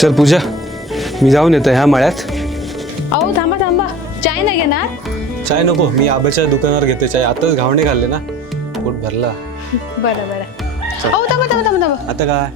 चल पूजा, मी जाऊन येतो ह्या मळ्यात. अहो थांबा थांबा, चाय नाही घेणार? चाय नको, मी आबाच्या दुकानावर घेते चाय. आताच घावणे खाल्ले ना, पोट भरला. बरं बरं. अहो थांबा थांबा थांबा थांबा. आता काय?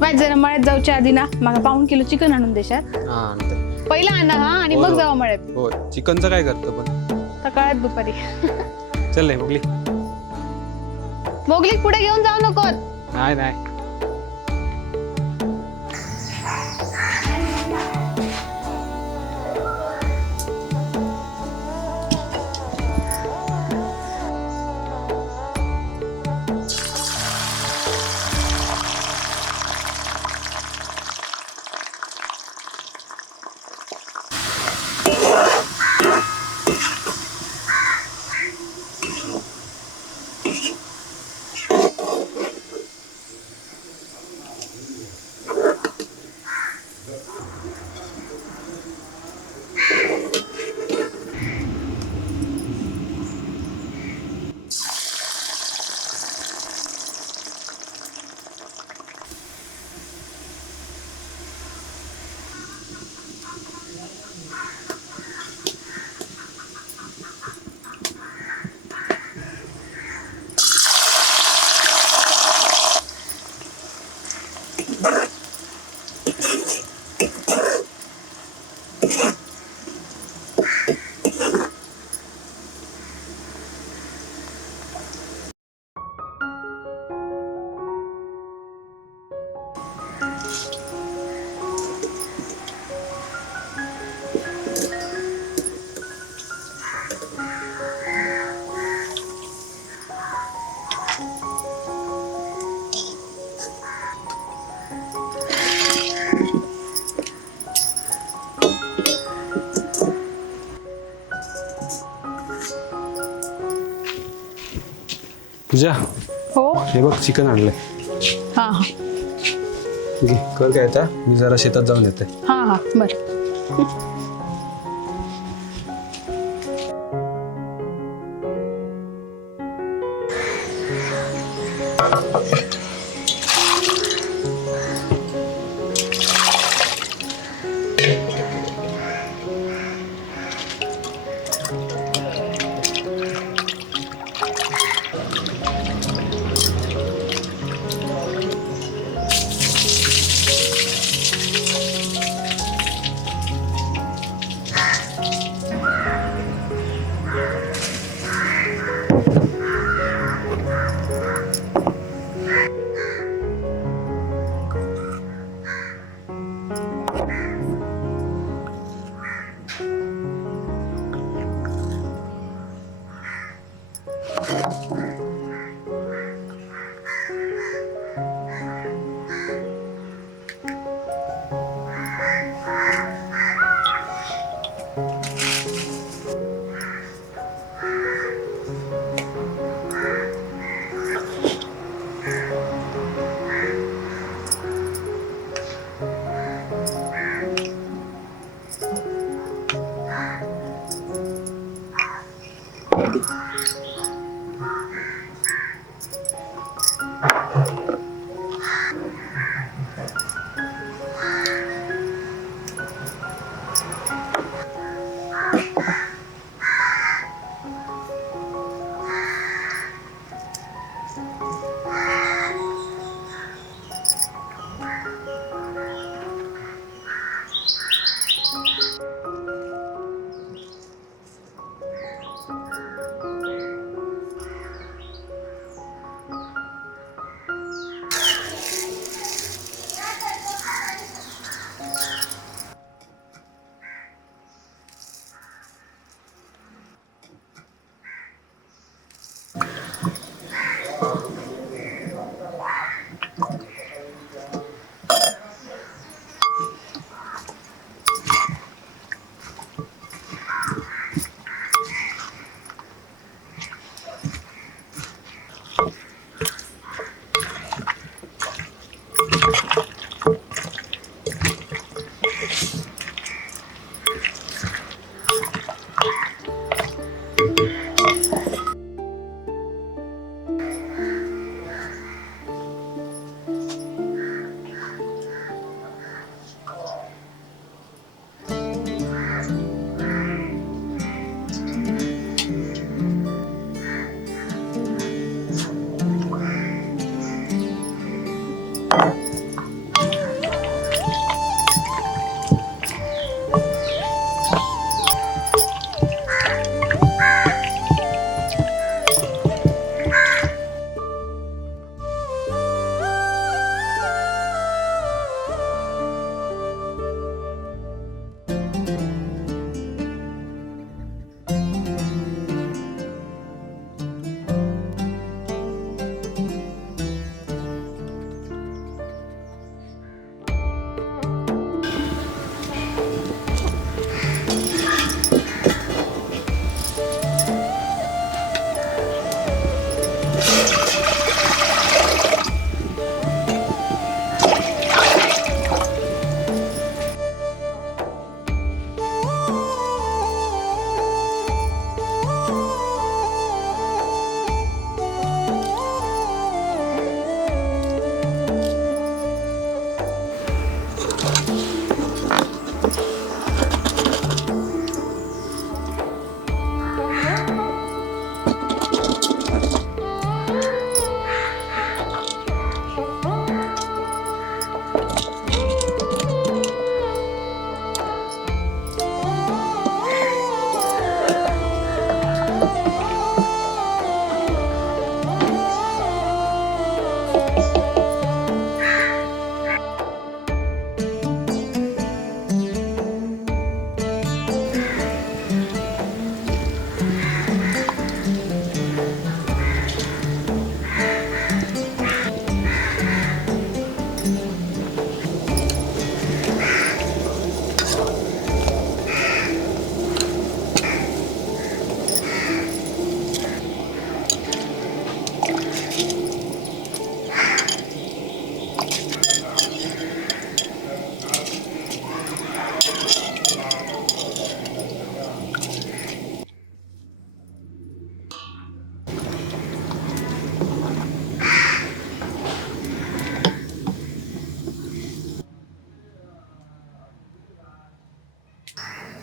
वाट जरा मळ्यात जाऊच्या आधी ना मला 1.5 किलो चिकन आणून देशात. हा आणते. पहिला आणा हा, आणि हो, मग हो. जावा मळ्यात. हो, चिकनचं काय करतो पण? सकाळात दुपारी. चल नाही मोगली. मोगली पुढे घेऊन जाऊ नको. नाही नाही. पूजा, हो हे बघ चिकन आणलंय. हा हा घे, कर काय आता, मी जरा शेतात जाऊन येते. हा हा बरं.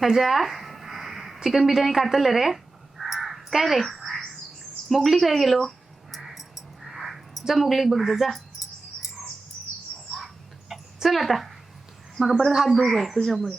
ह्याच्या चिकन बिर्याणी खातले रे काय रे मोगली काय गेलो जा मोगली बघ जा चल आता मग परत हात धुऊ आहे तुझ्यामुळे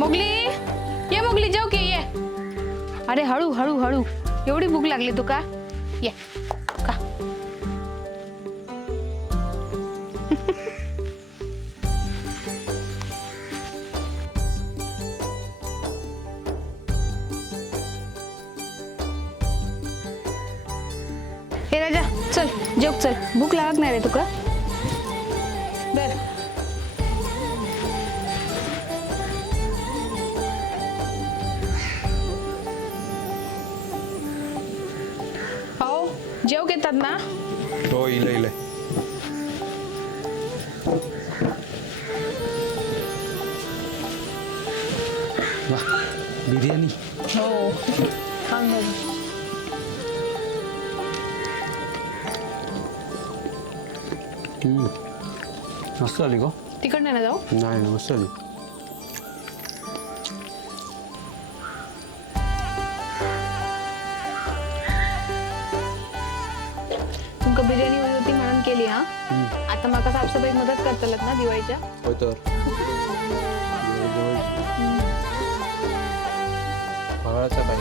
मोगली ये मोगली जाऊ की ये अरे हळू हळू हळू एवढी भूक लागली तुका ये का हे राजा चल जेव चल, भूक लागणार आहे तुका. बर हो जेव घेतात ना. हो इले इले. वाह बिर्याणी. हो छान झाली. मस्त आली गो. तिकड नाही ना जाऊ. नाही ना मस्त आली. तुमका बिर्याणी हवी होती म्हणून केली हा. आता माका साफसफाई मदत करतलत ना दिवाळीच्या. होय तर फराळाचा काय